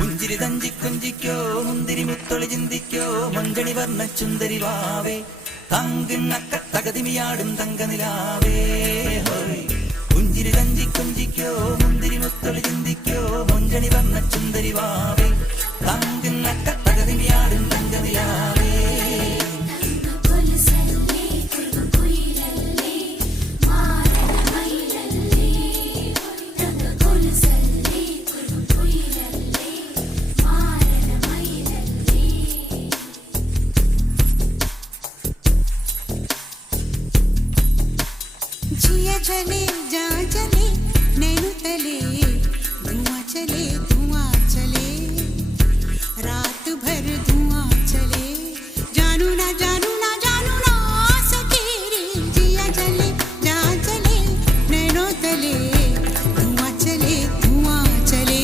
പുഞ്ചിരി തഞ്ചിക്കൊഞ്ചിക്കോ മുന്തിരി മുത്തൊളി ചിന്തിക്കോ മഞ്ചണി വർണ്ണ ചുന്ദരി വാവേ തങ്കിണ്ണക്ക തകതിമിയാടും തങ്കനിലാവേ ഹോയ് പുഞ്ചിരി തഞ്ചിക്കൊഞ്ചിക്കോ മുന്തിരി മുത്തൊളി ചിന്തിക്കോ മഞ്ചണി വർണ്ണ ചുന്ദരി വാവേ തങ്കിണ്ണക്ക തകതിമിയാടും തങ്കനിലാവേ जिया चले जा चले नैनो तले धुआं चले रात भर धुआं चले जानू ना सके रे जिया चले जा चले नैनो तले धुआं चले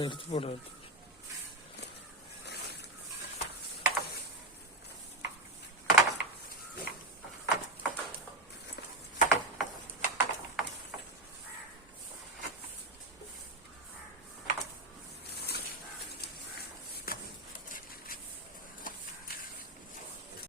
എടുത്ത് പോടാ.